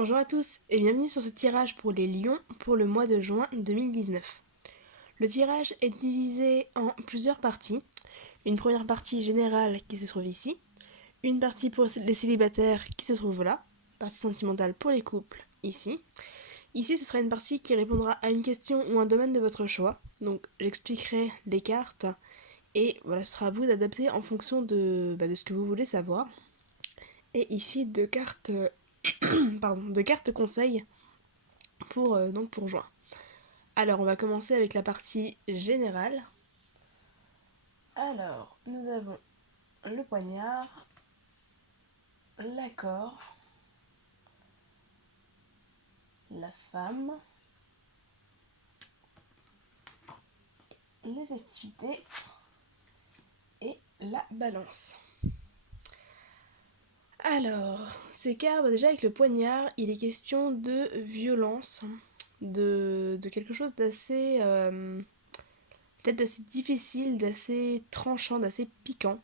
Bonjour à tous et bienvenue sur ce tirage pour les lions pour le mois de juin 2019. Le tirage est divisé en plusieurs parties. Une première partie générale qui se trouve ici, une partie pour les célibataires qui se trouve là, partie sentimentale pour les couples ici. Ici ce sera une partie qui répondra à une question ou un domaine de votre choix, donc j'expliquerai les cartes et voilà, ce sera à vous d'adapter en fonction de ce que vous voulez savoir. Et ici deux cartes, deux cartes conseils pour juin. Alors, on va commencer avec la partie générale. Alors, nous avons le poignard, l'accord, la femme, les festivités et la balance. Alors, ces cartes, déjà avec le poignard, il est question de violence, de quelque chose d'assez, peut-être d'assez difficile, d'assez tranchant, d'assez piquant.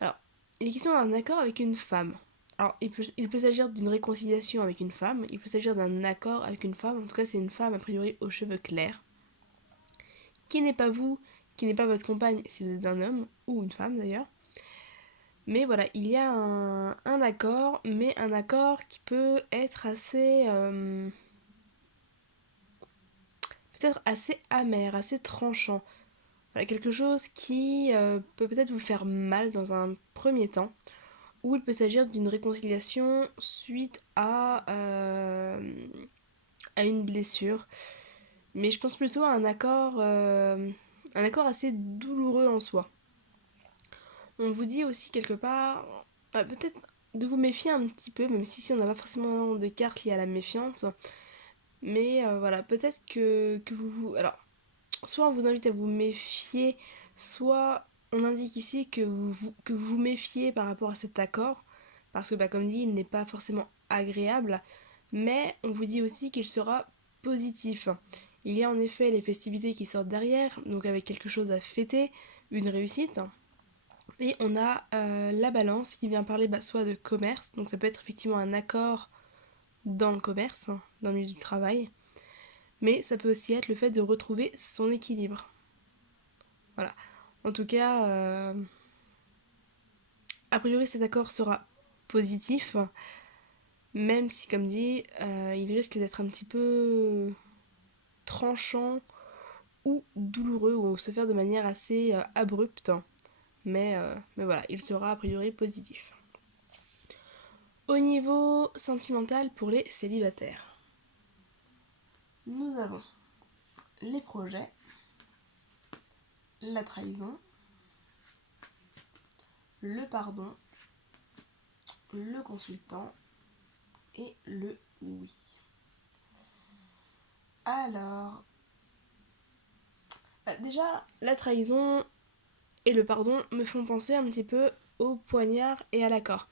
Alors, il est question d'un accord avec une femme. Alors, il peut s'agir d'une réconciliation avec une femme, il peut s'agir d'un accord avec une femme, en tout cas c'est une femme a priori aux cheveux clairs, qui n'est pas vous, qui n'est pas votre compagne si vous êtes un homme, ou une femme d'ailleurs. Mais voilà, il y a un accord, mais un accord qui peut être assez... peut-être assez amer, assez tranchant. Voilà, quelque chose qui peut peut-être vous faire mal dans un premier temps, ou il peut s'agir d'une réconciliation suite à une blessure. Mais je pense plutôt à un accord assez douloureux en soi. On vous dit aussi quelque part, peut-être de vous méfier un petit peu, même si ici on n'a pas forcément de cartes liées à la méfiance. Mais voilà, peut-être que Alors, soit on vous invite à vous méfier, soit on indique ici que vous vous méfiez par rapport à cet accord, parce que comme dit, il n'est pas forcément agréable, mais on vous dit aussi qu'il sera positif. Il y a en effet les festivités qui sortent derrière, donc avec quelque chose à fêter, une réussite, et on a la balance qui vient parler soit de commerce, donc ça peut être effectivement un accord dans le commerce, dans le milieu du travail, mais ça peut aussi être le fait de retrouver son équilibre. Voilà. En tout cas, a priori cet accord sera positif, même si comme dit, il risque d'être un petit peu tranchant ou douloureux ou se faire de manière assez abrupte. Mais voilà, il sera a priori positif. Au niveau sentimental pour les célibataires, nous avons les projets, la trahison, le pardon, le consultant et le oui. Alors, déjà, la trahison et le pardon me font penser un petit peu au poignard et à l'accord.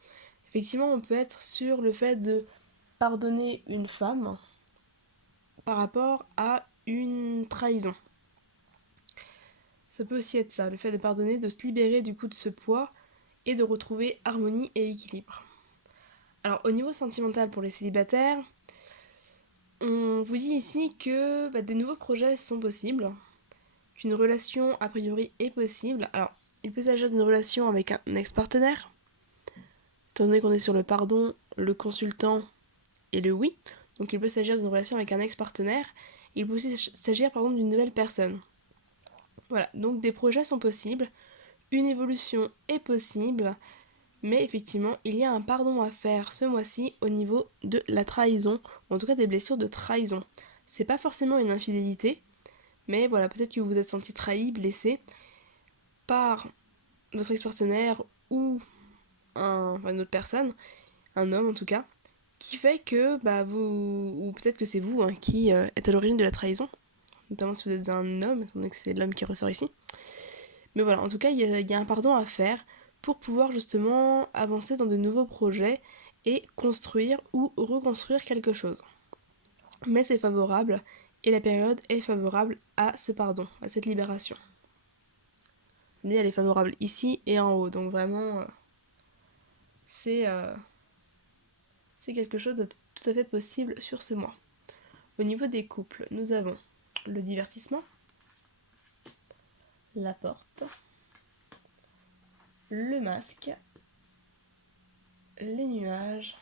Effectivement, on peut être sur le fait de pardonner une femme par rapport à une trahison. Ça peut aussi être ça, le fait de pardonner, de se libérer du coup de ce poids et de retrouver harmonie et équilibre. Alors au niveau sentimental pour les célibataires, on vous dit ici que des nouveaux projets sont possibles, qu'une relation a priori est possible. Alors il peut s'agir d'une relation avec un ex-partenaire, étant donné qu'on est sur le pardon, le consultant et le oui. Donc il peut s'agir d'une relation avec un ex-partenaire, il peut aussi s'agir par exemple d'une nouvelle personne. Voilà, donc des projets sont possibles, une évolution est possible, mais effectivement, il y a un pardon à faire ce mois-ci au niveau de la trahison, ou en tout cas des blessures de trahison. C'est pas forcément une infidélité, mais voilà, peut-être que vous vous êtes senti trahi, blessé par votre ex-partenaire ou une autre personne, un homme en tout cas, qui fait que vous, ou peut-être que c'est vous qui êtes à l'origine de la trahison, notamment si vous êtes un homme, étant donné que c'est l'homme qui ressort ici. Mais voilà, en tout cas, il y a un pardon à faire pour pouvoir justement avancer dans de nouveaux projets et construire ou reconstruire quelque chose. Mais c'est favorable et la période est favorable à ce pardon, à cette libération. Lui, elle est favorable ici et en haut, donc vraiment, c'est c'est quelque chose tout à fait possible sur ce mois. Au niveau des couples, nous avons le divertissement, la porte, le masque, les nuages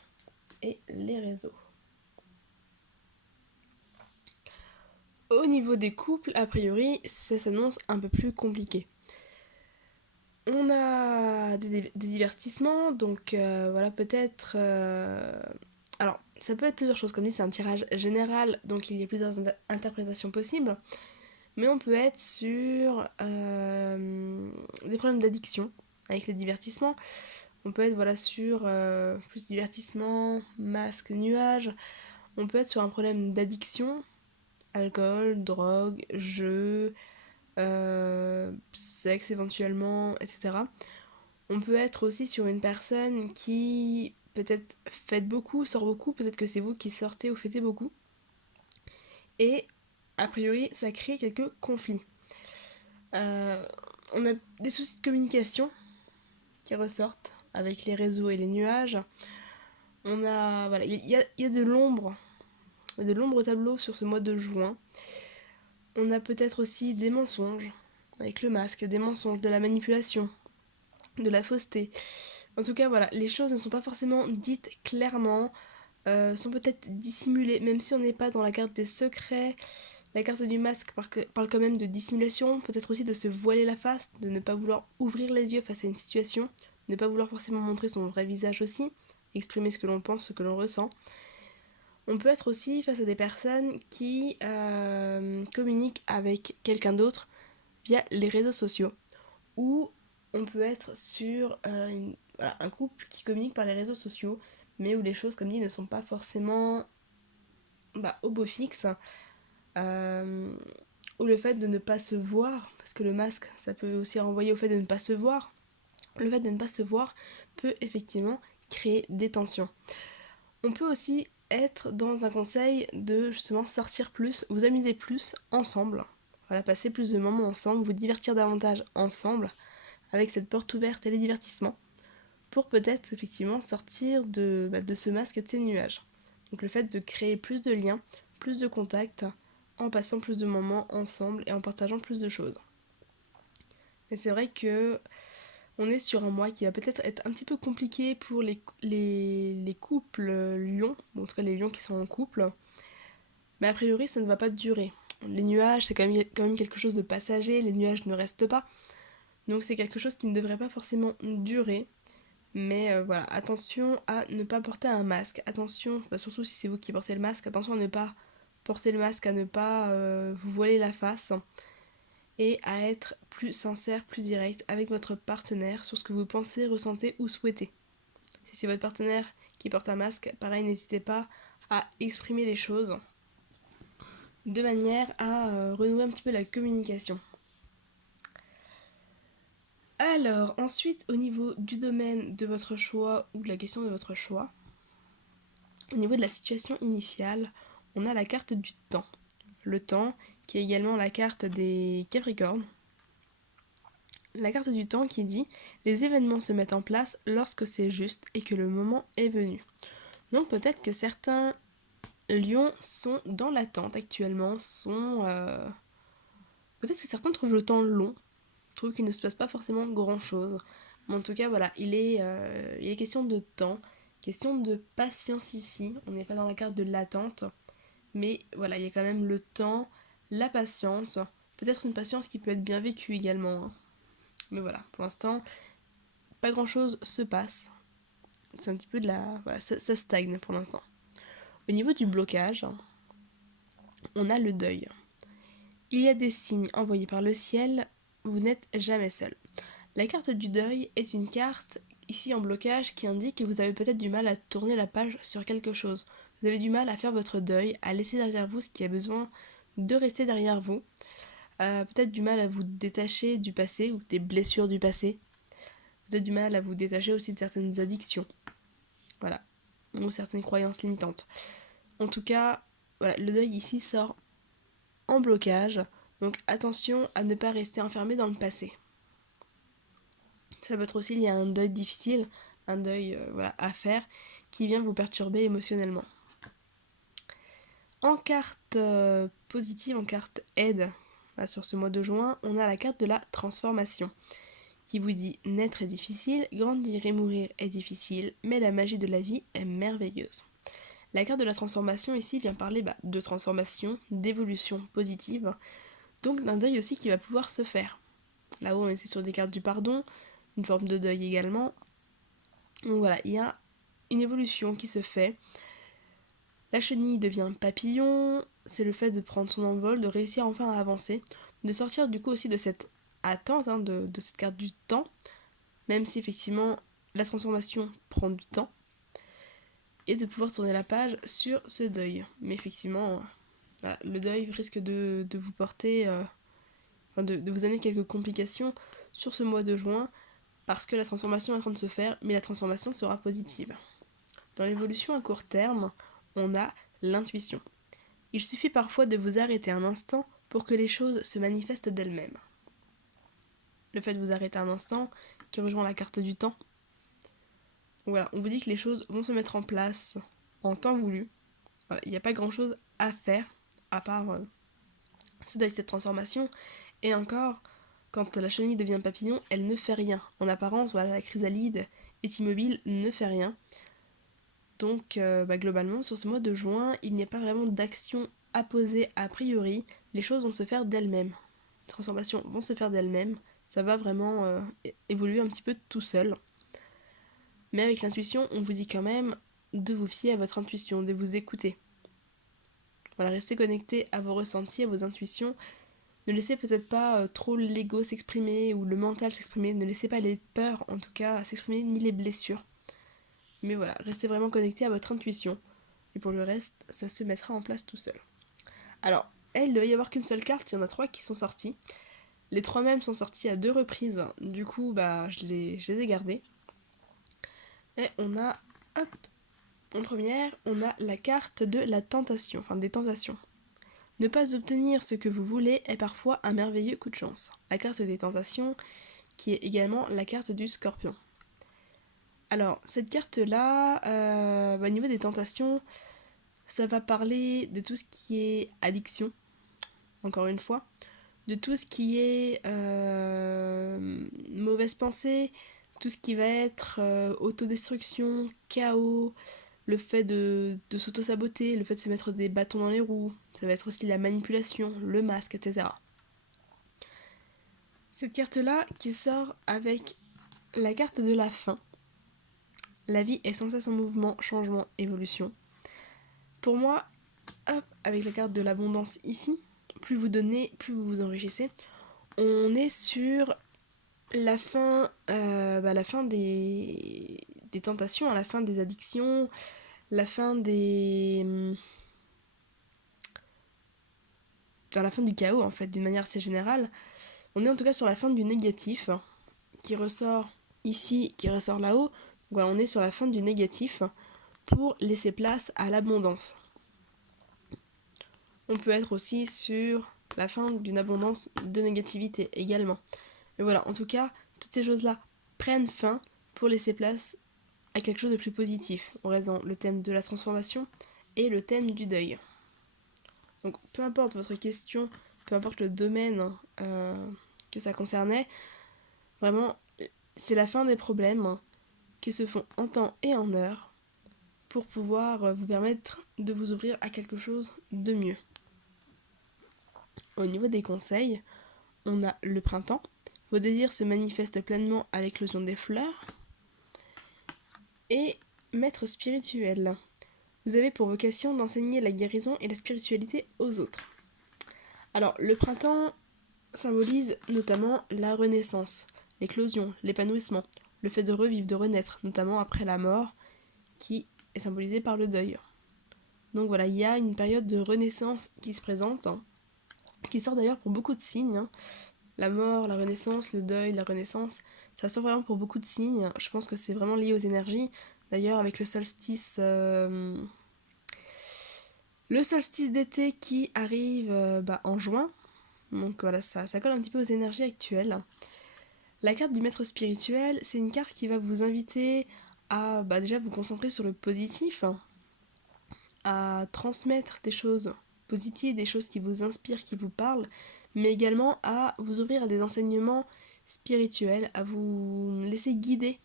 et les réseaux. Au niveau des couples, a priori, ça s'annonce un peu plus compliqué. On a des divertissements, donc voilà, peut-être... Alors, ça peut être plusieurs choses, comme dit, c'est un tirage général, donc il y a plusieurs interprétations possibles. Mais on peut être sur des problèmes d'addiction avec les divertissements. On peut être voilà, sur plus divertissement, masque, nuage. On peut être sur un problème d'addiction, alcool, drogue, jeu, sexe éventuellement, etc. On peut être aussi sur une personne qui peut-être fête beaucoup, sort beaucoup, peut-être que c'est vous qui sortez ou fêtez beaucoup. Et a priori, ça crée quelques conflits. On a des soucis de communication qui ressortent avec les réseaux et les nuages. On a, voilà, il y a de l'ombre au tableau sur ce mois de juin. On a peut-être aussi des mensonges avec le masque, des mensonges, de la manipulation, de la fausseté. En tout cas, voilà, les choses ne sont pas forcément dites clairement, sont peut-être dissimulées, même si on n'est pas dans la carte des secrets. La carte du masque parle quand même de dissimulation, peut-être aussi de se voiler la face, de ne pas vouloir ouvrir les yeux face à une situation, de ne pas vouloir forcément montrer son vrai visage aussi, exprimer ce que l'on pense, ce que l'on ressent. On peut être aussi face à des personnes qui communiquent avec quelqu'un d'autre via les réseaux sociaux, ou on peut être sur un couple qui communique par les réseaux sociaux, mais où les choses, comme dit, ne sont pas forcément au beau fixe. Ou le fait de ne pas se voir, parce que le masque, ça peut aussi renvoyer au fait de ne pas se voir. Le fait de ne pas se voir peut effectivement créer des tensions. On peut aussi être dans un conseil de justement sortir plus, vous amuser plus ensemble. Voilà, passer plus de moments ensemble, vous divertir davantage ensemble, avec cette porte ouverte et les divertissements, pour peut-être effectivement sortir de ce masque et de ces nuages. Donc le fait de créer plus de liens, plus de contacts, en passant plus de moments ensemble et en partageant plus de choses. Et c'est vrai que on est sur un mois qui va peut-être être un petit peu compliqué pour les couples lions, ou en tout cas les lions qui sont en couple, mais a priori ça ne va pas durer. Les nuages, c'est quand même quelque chose de passager, les nuages ne restent pas, donc c'est quelque chose qui ne devrait pas forcément durer. Mais voilà, attention à ne pas porter un masque. Attention, surtout si c'est vous qui portez le masque, attention à ne pas porter le masque, à ne pas vous voiler la face. Et à être plus sincère, plus direct avec votre partenaire sur ce que vous pensez, ressentez ou souhaitez. Si c'est votre partenaire qui porte un masque, pareil, n'hésitez pas à exprimer les choses de manière à renouer un petit peu la communication. Alors, ensuite, au niveau du domaine de votre choix ou de la question de votre choix, au niveau de la situation initiale, on a la carte du temps. Le temps, qui est également la carte des Capricornes. La carte du temps qui dit « Les événements se mettent en place lorsque c'est juste et que le moment est venu ». Donc peut-être que certains lions sont dans l'attente actuellement, peut-être que certains trouvent le temps long, trouvent qu'il ne se passe pas forcément grand-chose. Mais en tout cas, voilà, il est question de temps, question de patience ici. On n'est pas dans la carte de l'attente, mais voilà, il y a quand même le temps, la patience, peut-être une patience qui peut être bien vécue également. Mais voilà, pour l'instant, pas grand-chose se passe. C'est un petit peu de la... Voilà, ça stagne pour l'instant. Au niveau du blocage, on a le deuil. Il y a des signes envoyés par le ciel, vous n'êtes jamais seul. La carte du deuil est une carte ici en blocage qui indique que vous avez peut-être du mal à tourner la page sur quelque chose. Vous avez du mal à faire votre deuil, à laisser derrière vous ce qui a besoin de rester derrière vous. Peut-être du mal à vous détacher du passé ou des blessures du passé. Peut-être du mal à vous détacher aussi de certaines addictions. Voilà. Ou certaines croyances limitantes. En tout cas, voilà, le deuil ici sort en blocage. Donc attention à ne pas rester enfermé dans le passé. Ça peut être aussi lié à un deuil difficile, un deuil à faire, qui vient vous perturber émotionnellement. En carte positive, en carte aide, là, sur ce mois de juin, on a la carte de la transformation qui vous dit naître est difficile, grandir et mourir est difficile, mais la magie de la vie est merveilleuse. La carte de la transformation ici vient parler de transformation, d'évolution positive, donc d'un deuil aussi qui va pouvoir se faire. Là-haut on était sur des cartes du pardon, une forme de deuil également. Donc voilà, il y a une évolution qui se fait. La chenille devient papillon, c'est le fait de prendre son envol, de réussir enfin à avancer, de sortir du coup aussi de cette attente, de cette carte du temps, même si effectivement la transformation prend du temps, et de pouvoir tourner la page sur ce deuil. Mais effectivement, voilà, le deuil risque de vous porter, de vous amener quelques complications sur ce mois de juin, parce que la transformation est en train de se faire, mais la transformation sera positive. Dans l'évolution à court terme, on a l'intuition. Il suffit parfois de vous arrêter un instant pour que les choses se manifestent d'elles-mêmes. Le fait de vous arrêter un instant, qui rejoint la carte du temps. Voilà, on vous dit que les choses vont se mettre en place en temps voulu. Voilà, il n'y a pas grand-chose à faire, à part ce deuil, cette transformation. Et encore, quand la chenille devient papillon, elle ne fait rien. En apparence, voilà, la chrysalide est immobile, ne fait rien. Donc globalement, sur ce mois de juin, il n'y a pas vraiment d'action à poser a priori. Les choses vont se faire d'elles-mêmes. Les transformations vont se faire d'elles-mêmes. Ça va vraiment évoluer un petit peu tout seul. Mais avec l'intuition, on vous dit quand même de vous fier à votre intuition, de vous écouter. Voilà, restez connecté à vos ressentis, à vos intuitions. Ne laissez peut-être pas trop l'ego s'exprimer ou le mental s'exprimer. Ne laissez pas les peurs, en tout cas, s'exprimer, ni les blessures. Mais voilà, restez vraiment connecté à votre intuition. Et pour le reste, ça se mettra en place tout seul. Alors, il ne doit y avoir qu'une seule carte, il y en a 3 qui sont sorties. Les 3 mêmes sont sortis à 2 reprises, du coup, je les ai gardés. Et on a, hop, en première, on a la carte de la tentation, enfin des tentations. Ne pas obtenir ce que vous voulez est parfois un merveilleux coup de chance. La carte des tentations, qui est également la carte du scorpion. Alors, cette carte-là, au niveau des tentations, ça va parler de tout ce qui est addiction, encore une fois, de tout ce qui est mauvaise pensée, tout ce qui va être autodestruction, chaos, le fait de s'auto-saboter, le fait de se mettre des bâtons dans les roues, ça va être aussi la manipulation, le masque, etc. Cette carte-là qui sort avec la carte de la fin. La vie est sans cesse en mouvement, changement, évolution. Pour moi, hop, avec la carte de l'abondance ici, plus vous donnez, plus vous vous enrichissez. On est sur la fin, la fin des tentations, à la fin des addictions, la fin des... Enfin, la fin du chaos en fait, d'une manière assez générale. On est en tout cas sur la fin du négatif, qui ressort ici, qui ressort là-haut. Voilà, on est sur la fin du négatif pour laisser place à l'abondance. On peut être aussi sur la fin d'une abondance de négativité également. Mais voilà, en tout cas, toutes ces choses-là prennent fin pour laisser place à quelque chose de plus positif. On reste dans le thème de la transformation et le thème du deuil. Donc peu importe votre question, peu importe le domaine que ça concernait, vraiment, c'est la fin des problèmes qui se font en temps et en heure pour pouvoir vous permettre de vous ouvrir à quelque chose de mieux. Au niveau des conseils, on a le printemps. Vos désirs se manifestent pleinement à l'éclosion des fleurs. Et maître spirituel. Vous avez pour vocation d'enseigner la guérison et la spiritualité aux autres. Alors, le printemps symbolise notamment la renaissance, l'éclosion, l'épanouissement, le fait de revivre, de renaître, notamment après la mort, qui est symbolisée par le deuil. Donc voilà, il y a une période de renaissance qui se présente, qui sort d'ailleurs pour beaucoup de signes. La mort, la renaissance, le deuil, la renaissance, ça sort vraiment pour beaucoup de signes. Je pense que c'est vraiment lié aux énergies. D'ailleurs, avec le solstice d'été qui arrive en juin, donc voilà, ça colle un petit peu aux énergies actuelles. La carte du maître spirituel, c'est une carte qui va vous inviter à déjà vous concentrer sur le positif, à transmettre des choses positives, des choses qui vous inspirent, qui vous parlent, mais également à vous ouvrir à des enseignements spirituels, à vous laisser guider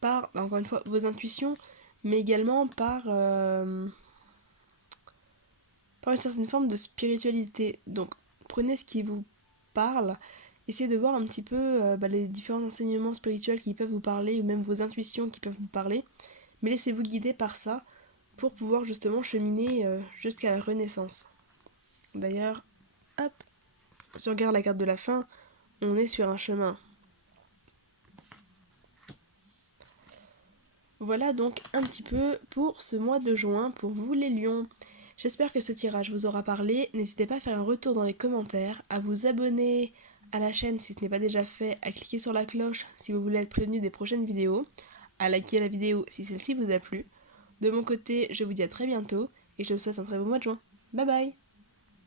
par, encore une fois, vos intuitions, mais également par une certaine forme de spiritualité. Donc prenez ce qui vous parle, essayez de voir un petit peu les différents enseignements spirituels qui peuvent vous parler, ou même vos intuitions qui peuvent vous parler, mais laissez-vous guider par ça pour pouvoir justement cheminer jusqu'à la renaissance. D'ailleurs, hop, si on regarde la carte de la fin, on est sur un chemin. Voilà donc un petit peu pour ce mois de juin pour vous les lions. J'espère que ce tirage vous aura parlé. N'hésitez pas à faire un retour dans les commentaires, à vous abonner à la chaîne si ce n'est pas déjà fait, à cliquer sur la cloche si vous voulez être prévenu des prochaines vidéos, à liker la vidéo si celle-ci vous a plu. De mon côté, je vous dis à très bientôt et je vous souhaite un très beau mois de juin. Bye bye!